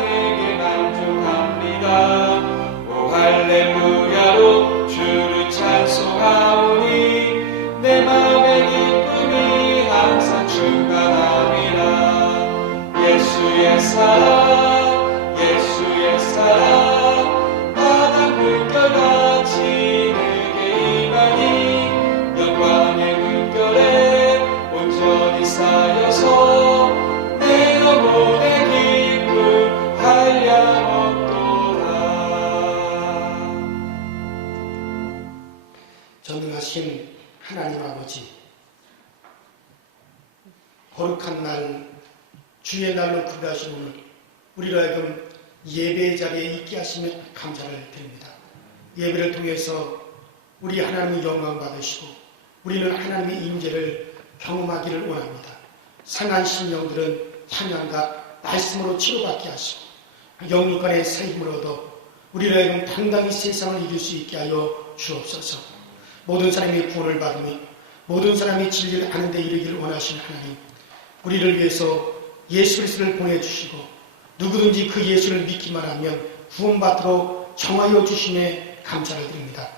내게 만족합니다. 오 할렐루야로 주를 찬송하오니 내 마음의 기쁨이 항상 충만함이라. 예수의 사랑 예수의 사랑 바다 물결같이 내게 임하니 영광의 물결에 온전히 쌓여서 내 영혼의 기쁨 한량없도다. 전능하신 하나님 아버지, 거룩한 날 주의 날로 구별하신 오늘 우리로 하여금 예배의 자리에 있게 하시며 감사를 드립니다. 예배를 통해서 우리 하나님의 영광 받으시고 우리는 하나님의 임재를 경험하기를 원합니다. 상한 심령들은 찬양과 말씀으로 치료받게 하시고 영육간의 새 힘을 얻어 우리로 하여금 당당히 세상을 이길 수 있게 하여 주옵소서. 모든 사람이 구원을 받으며 모든 사람이 진리를 아는 데 이르기를 원하시는 하나님, 우리를 위해서 예수 그리스도를 보내주시고 누구든지 그 예수를 믿기만 하면 구원받도록 정하여 주심에 감사를 드립니다.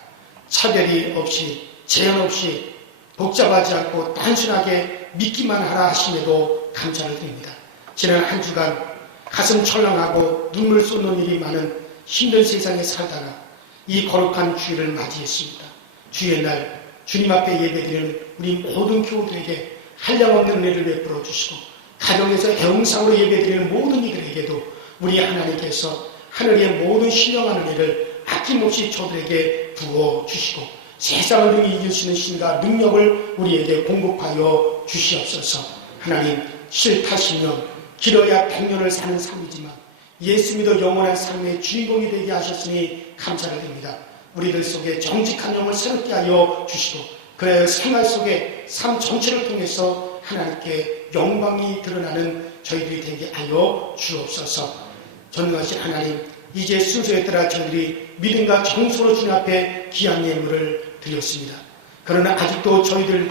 차별이 없이 제한 없이 복잡하지 않고 단순하게 믿기만 하라 하심에도 감사를 드립니다. 지난 한 주간 가슴 철렁하고 눈물 쏟는 일이 많은 힘든 세상에 살다가 이 거룩한 주일을 맞이했습니다. 주의 날 주님 앞에 예배드리는 우리 모든 교우들에게 한량없는 은혜를 베풀어 주시고 가정에서 영상으로 예배드리는 모든 이들에게도 우리 하나님께서 하늘의 모든 신령한 은혜를 아낌없이 저들에게 부어주시고 세상을 능히 이길 수 있는 신과 능력을 우리에게 공급하여 주시옵소서. 하나님, 실80년 길어야 100년을 사는 삶이지만 예수 믿어 영원한 삶의 주인공이 되게 하셨으니 감사를 드립니다. 우리들 속에 정직한 영을 새롭게 하여 주시고 그의 생활 속에 삶 전체를 통해서 하나님께 영광이 드러나는 저희들이 되게 하여 주옵소서. 전능하신 하나님, 이제 순서에 따라 저희들이 믿음과 정서로 주님 앞에 귀한 예물을 드렸습니다. 그러나 아직도 저희들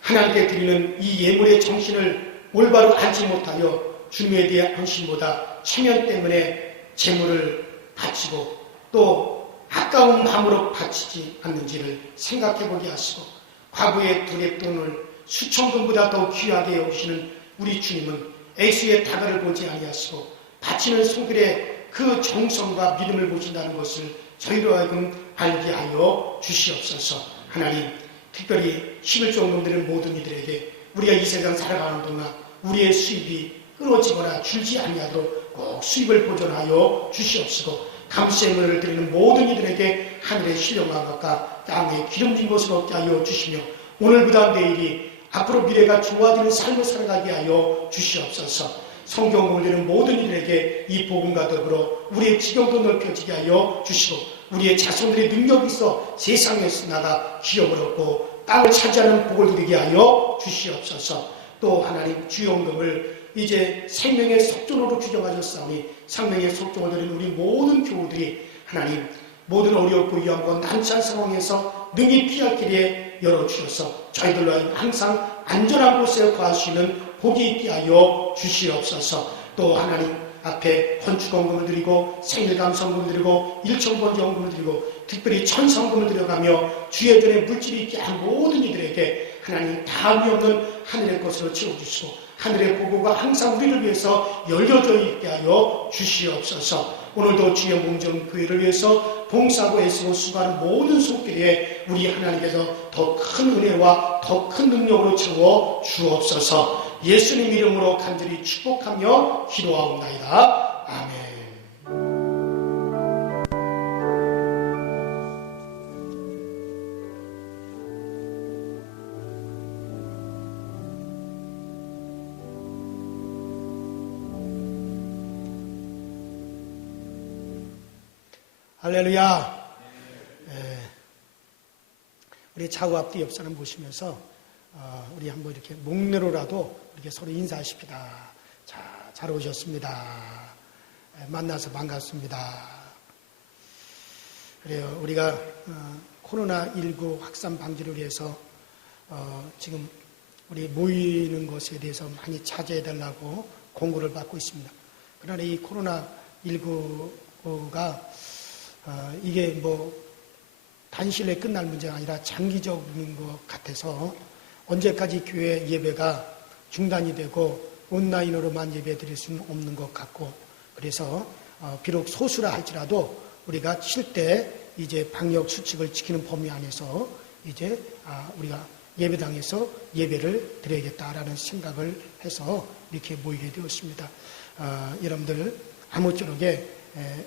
하나님께 드리는 이 예물의 정신을 올바로 알지 못하여 주님에 대한 헌신보다 체면 때문에 재물을 바치고 또 아까운 마음으로 바치지 않는지를 생각해 보게 하시고 과부의 두랩돈을 수천 번보다 더 귀하게 여기시는 우리 주님은 애수의 다가를 보지 아니하시고 바치는 손길에 그 정성과 믿음을 보신다는 것을 저희로 하여금 알게 하여 주시옵소서. 하나님, 특별히 11조 농되는 모든 이들에게 우리가 이 세상 살아가는 동안 우리의 수입이 끊어지거나 줄지 아니하도록 꼭 수입을 보존하여 주시옵시고 감사의 드리는 모든 이들에게 하늘의 신령함과 땅에 기름진 것을 얻게 하여 주시며 오늘보다 내일이 앞으로 미래가 좋아지는 삶을 살아가게 하여 주시옵소서. 성경을 읽는 모든 이들에게 이 복음과 더불어 우리의 지경도 넓혀지게 하여 주시고 우리의 자손들의 능력이 있어 세상에서 나가 기업을 얻고 땅을 차지하는 복을 누리게 하여 주시옵소서. 또 하나님 주영금을 이제 생명의 속전으로 규정하셨사오니 생명의 속전을 드리는 우리 모든 교우들이 하나님 모든 어렵고 위험과 난처한 상황에서 능히 피할 길에 열어주셔서 저희들로 하여금 항상 안전한 곳에 거할 수 있는 복이 있게 하여 주시옵소서. 또 하나님 앞에 헌축원금을 드리고 생일감성금을 드리고 일천번지원금을 드리고 특별히 천성금을 드려가며 주의 전에 물질이 있게 한 모든 이들에게 하나님 다음이 없는 하늘의 것으로 채워주시고 하늘의 보고가 항상 우리를 위해서 열려져 있게 하여 주시옵소서. 오늘도 주의 몸전 교회를 위해서 봉사하고 애쓰고 수고하는 모든 손길에 우리 하나님께서 더 큰 은혜와 더 큰 능력으로 채워 주옵소서. 예수님 이름으로 간절히 축복하며 기도하옵나이다. 아멘. 할렐루야. 우리 좌우 앞뒤 옆 사람 보시면서 우리 한번 이렇게 목례로라도 이렇게 서로 인사하십시다. 자, 잘 오셨습니다. 만나서 반갑습니다. 그래요. 우리가 코로나19 확산 방지를 위해서 지금 우리 모이는 것에 대해서 많이 자제해달라고 공고를 받고 있습니다. 그러나 이 코로나19가 이게 뭐 단실에 끝날 문제가 아니라 장기적인 것 같아서 언제까지 교회 예배가 중단이 되고 온라인으로만 예배 드릴 수는 없는 것 같고 그래서 비록 소수라 할지라도 우리가 칠 때 이제 방역 수칙을 지키는 범위 안에서 이제 우리가 예배당에서 예배를 드려야겠다라는 생각을 해서 이렇게 모이게 되었습니다. 여러분들 아무쪼록에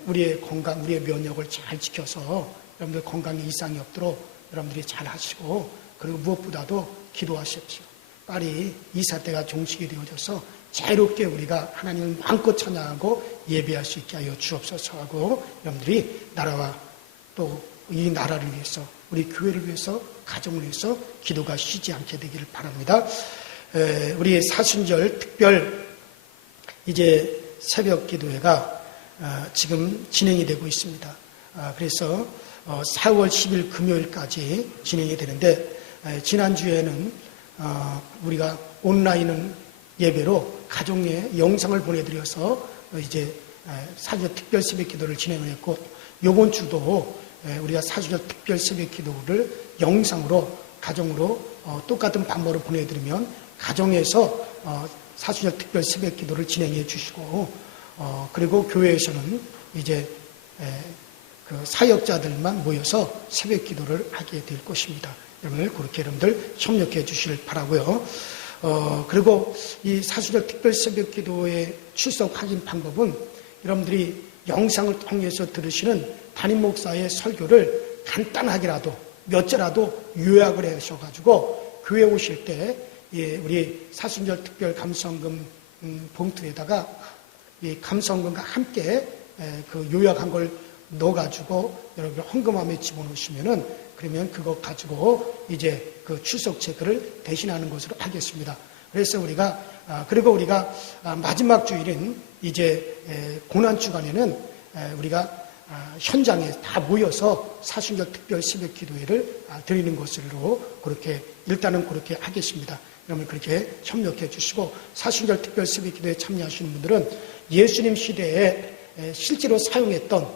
우리의 건강, 우리의 면역을 잘 지켜서 여러분들 건강에 이상이 없도록 여러분들이 잘 하시고 그리고 무엇보다도 기도하십시오. 빨리 이 사태가 종식이 되어져서 자유롭게 우리가 하나님을 마음껏 찬양하고 예배할 수 있게 하여 주옵소서 하고 여러분들이 나라와 또 이 나라를 위해서 우리 교회를 위해서 가정을 위해서 기도가 쉬지 않게 되기를 바랍니다. 우리 사순절 특별 이제 새벽 기도회가 지금 진행이 되고 있습니다. 그래서 4월 10일 금요일까지 진행이 되는데 지난주에는 우리가 온라인 예배로 가정에 영상을 보내드려서 이제 사주절 특별 새벽 기도를 진행을 했고 이번 주도 우리가 사주절 특별 새벽 기도를 영상으로 가정으로 똑같은 방법으로 보내드리면 가정에서 사주절 특별 새벽 기도를 진행해 주시고 그리고 교회에서는 이제 그 사역자들만 모여서 새벽 기도를 하게 될 것입니다. 그렇게 여러분들 협력해 주시길 바라고요. 그리고 이 사수절 특별 새벽 기도의 출석 확인 방법은 여러분들이 영상을 통해서 들으시는 담임 목사의 설교를 간단하게라도 몇 절라도 요약을 하셔가지고 교회 오실 때 우리 사순절 특별 감성금 봉투에다가 이 감성금과 함께 그 요약한 걸 넣어가지고 여러분 헌금함에 집어넣으시면은 그러면 그거 가지고 이제 그 출석 체크를 대신하는 것으로 하겠습니다. 그래서 그리고 우리가 마지막 주일인 이제 고난 주간에는 우리가 현장에 다 모여서 사순절 특별 새벽 기도회를 드리는 것으로 그렇게 일단은 그렇게 하겠습니다. 여러분 그렇게 협력해 주시고 사순절 특별 새벽 기도에 참여하시는 분들은 예수님 시대에 실제로 사용했던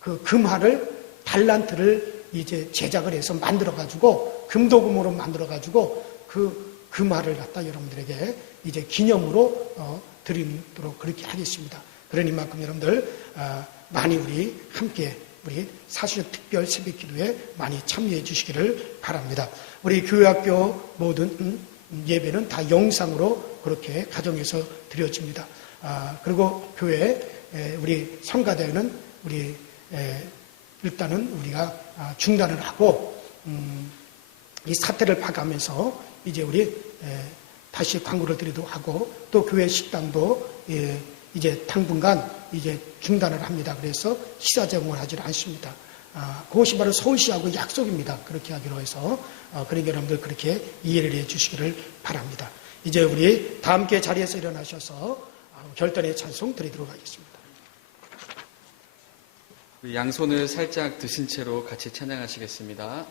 그 금화를 달란트를 이제 제작을 해서 만들어 가지고 금도금으로 만들어 가지고 그 금화를 갖다 여러분들에게 이제 기념으로 드리도록 그렇게 하겠습니다. 그러니만큼 여러분들 많이 우리 함께 우리 사순절 특별 새벽 기도에 많이 참여해 주시기를 바랍니다. 우리 교회학교 모든 예배는 다 영상으로 그렇게 가정에서 드려집니다. 그리고 교회 우리 성가대회는 우리 일단은 우리가 중단을 하고 이 사태를 봐가면서 이제 우리 다시 광고를 드리도록 하고 또 교회 식당도 이제 당분간 이제 중단을 합니다. 그래서 식사 제공을 하지 않습니다. 그것이 바로 서울시하고 약속입니다. 그렇게 하기로 해서 그러니까 여러분들 그렇게 이해를 해 주시기를 바랍니다. 이제 우리 다 함께 자리에서 일어나셔서 결단의 찬송 드리도록 하겠습니다. 양손을 살짝 드신 채로 같이 찬양하시겠습니다.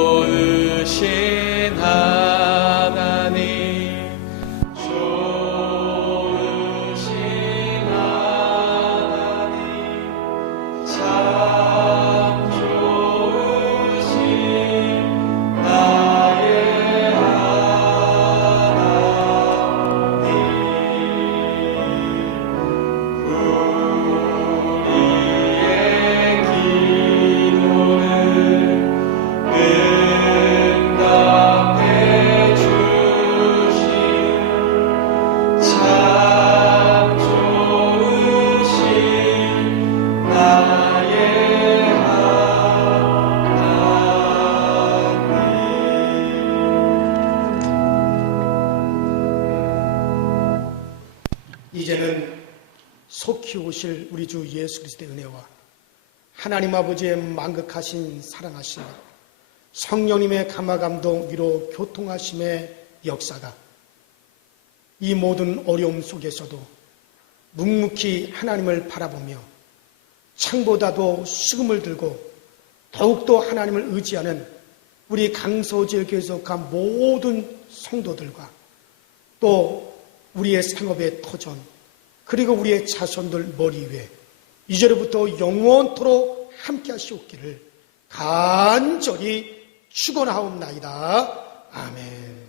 좋으신 하나님, 좋으신 하나님, 참 좋으신 나의 하나님, 우리의 기도를 응답해 주신 참 좋으신 나의 하나님. 이제는 속히 오실 우리 주 예수 그리스도의 은혜와 하나님 아버지의 만극하신 사랑하심, 성령님의 감화감동 위로 교통하심의 역사가 이 모든 어려움 속에서도 묵묵히 하나님을 바라보며 창보다도 수금을 들고 더욱더 하나님을 의지하는 우리 강서지역에 속한 모든 성도들과 또 우리의 생업의 터전 그리고 우리의 자손들 머리 위에 이제로부터 영원토록 함께 하시옵기를 간절히 축원하옵나이다. 아멘.